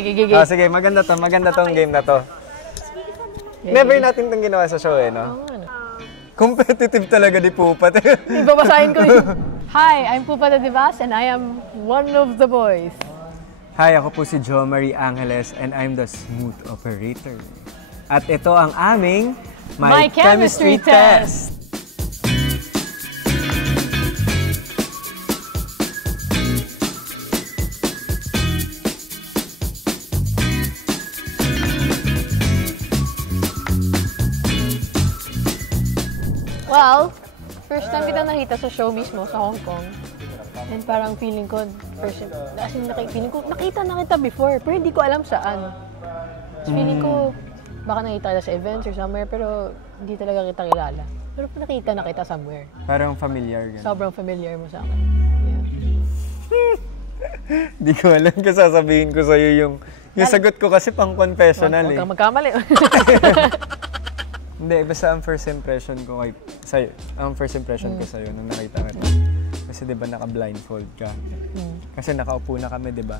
Gigi. Oh, sige, maganda tong game na to. Never natin itong ginawa sa show no? Competitive talaga di Pupa. Ibabasahin ko yun. Hi, I'm Pupa de Divas and I am one of the boys. Hi, ako po si Jo Marie Angeles and I'm the smooth operator. At ito ang aming My Chemistry Test! Well, first time kita nakita sa show mismo sa Hong Kong. And parang feeling ko, nakita na kita before, pero hindi ko alam saan. So feeling ko, baka nakita kita sa events or somewhere, pero hindi talaga kita kilala. Pero nakita na kita somewhere. Parang familiar. Ganun. Sobrang familiar mo sa akin. Yeah. Di ko alam kung sasabihin ko sa'yo yung sagot ko kasi pang confessional Huwag kang magkamali. Hindi, basta ang first impression ko sa'yo, ko sa'yo nung nakita kita. Kasi di ba naka-blindfold ka? Kasi nakaupo na kami, di ba?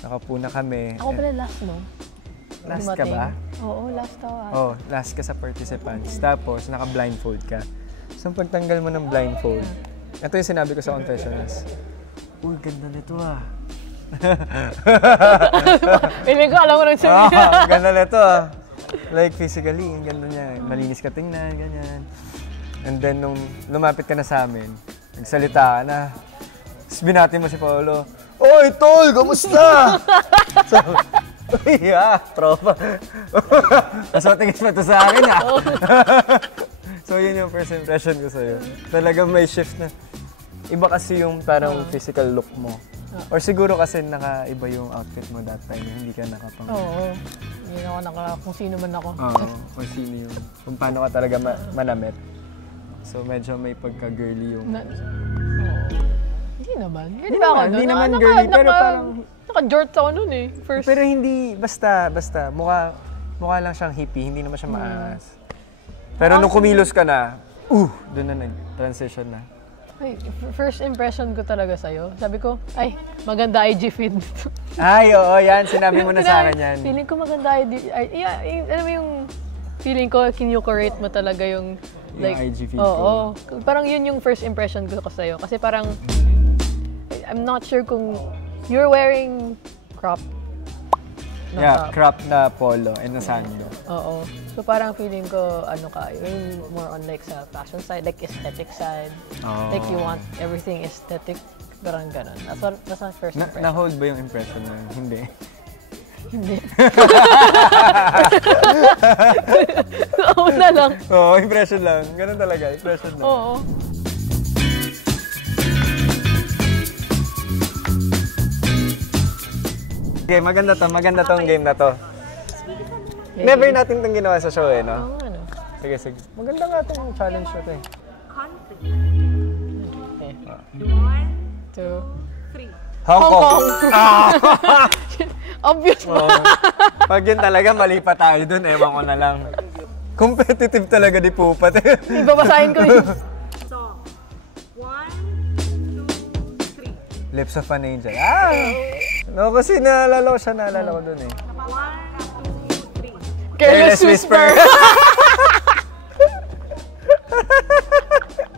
Nakaupo na kami. Ako pala last, no? Last ka ba? Oo, last ako. Oo, last ka sa participants. Tapos, naka-blindfold ka. So, pagtanggal mo ng blindfold, ito yung sinabi ko sa confessionals. Uy, ganda nito Piling ko, alam mo nang sabihin. Ganda nito Like, physically, ang ganda niya. Malinis ka tingnan, ganyan. And then, nung lumapit ka na sa amin, nagsalita ka na. Tapos binati mo si Paolo, "Oy, tol! Kamusta?" So, tropa. So, tingin mo ito sa akin, So, yun yung first impression ko sa'yo. Talagang may shift na. Iba kasi yung parang physical look mo. Or siguro kasi naka-iba yung outfit mo that time, hindi ka nakapang... Oo. Hindi ako kung sino man ako. Oo, kung sino yung... Kung paano ka talaga manamit. So, medyo may pagka-girly yung... Hindi naman. Hindi ba ako? Hindi naman girly, pero parang... Naka-jort ako nun first. Pero hindi, basta. Mukha lang siyang hippie, hindi naman siya maangas. Pero nung kumilos ka na, doon na nag-transition na. Ay, first impression ko talaga sa'yo. Sabi ko, ay, maganda IG feed. Ay, oo, yan. Sinabi mo na sa akin yan. Feeling ko maganda alam mo yung feeling ko, kinukurate mo talaga yung like, IG feed ko. Oo. Parang yun yung first impression ko sa'yo. Kasi parang, I'm not sure kung you're wearing crop. Crop na polo and na sando. Oo. So parang feeling ko, yung more on like sa fashion side, like aesthetic side. Oh. Like you want everything aesthetic, parang ganun. That's my first impression. Na-hold ba yung impression na hindi? Hindi. Oo na lang. Oo, impression lang. Ganun talaga, impression lang. Oo. Okay, maganda tong game na to. Never natin itong ginawa sa show no? Oo, ano. Sige. Maganda nga itong challenge na to Okay. 1, 2, 3. Hong Kong! Obvious ba? Pag yun talaga, mali pa tayo dun. Ewan ko na lang. Competitive talaga di Pupa. Ibabasahin ko yun. So, 1, 2, 3. Lips of an Angel. No, kasi naalala ko dun 1, 2, 3. Careless Whisper.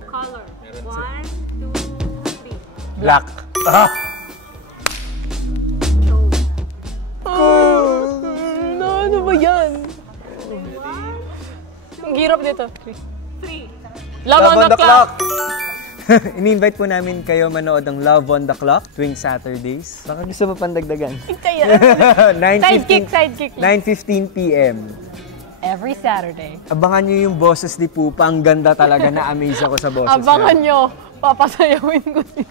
Color. 1, 2, 3. Black. Ano ba yan? Ang hirap nito. 3. Love on the clock. In-invite po namin kayo manood ng Love on the Clock tuwing Saturdays. Baka gusto mo pandagdagan. Sidekick. 9:15 p.m. Every Saturday. Abangan nyo yung boses ni Pupa. Ang ganda talaga. Na-amaze ako sa boses niya. Abangan nyo. Papasayawin ko siya.